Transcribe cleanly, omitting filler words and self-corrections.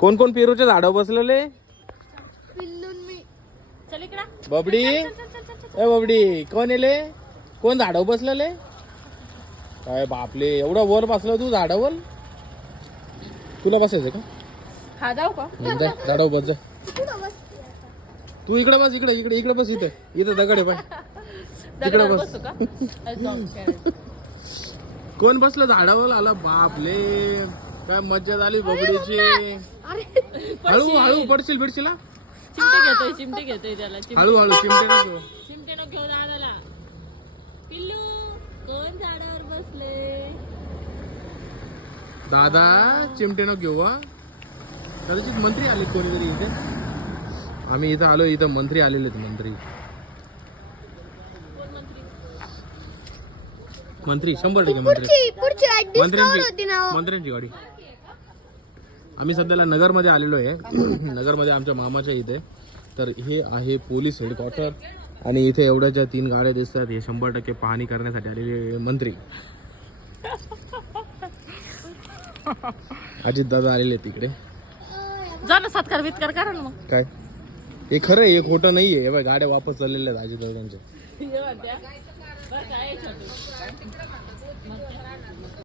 कोण कोण पेरूच्या झाडावर बसलेले? चल इकडं. बबडी ए बबडी कोण येले? कोण झाडावर बसलेले? काय बापले, एवढा वर बसला तू झाडावर? तुला बसायचं का? हा जाऊ का? झाडावर बस जा. तू इकडे बस, इकडे इकडे इकडे बस, इथं इथं दगड आहे पण तिकडे बस. बसू का? कोण बसलं झाडावर? आला बापले, काय मज्जा झाली बबडीची. हळू हळू पडशील बिडशील हा. चिमटे घेतोय त्याला. हळू हळू चिमटे नको. चिमटे नको घेऊ दादाला. पिल्लू कोण झाडावर बसले? दादा चिमटे नको घेऊ हा. कदाचित मंत्री आले कोणीतरी इथे. आम्ही इथं आलो, इथं मंत्री आलेले आहेत. मंत्री 100% मंत्र्यांची गाडी. आम्ही सध्याला नगरमध्ये आलेलो आहे. नगरमध्ये आमच्या मामाच्या इथे. तर हे आहे पोलीस हेडक्वार्टर आणि इथे एवढ्या ज्या 3 गाड्या दिसतात हे 100% पाहणी करण्यासाठी आलेले मंत्री अजित दादा आलेले तिकडे. जा ना, सत्कार वित्कार करा ना मग. काय हे खरं आहे, हे खोटं नाहीये. हे बघ गाड्या वापस चाललेल्या आहेत अजित दादांच्या.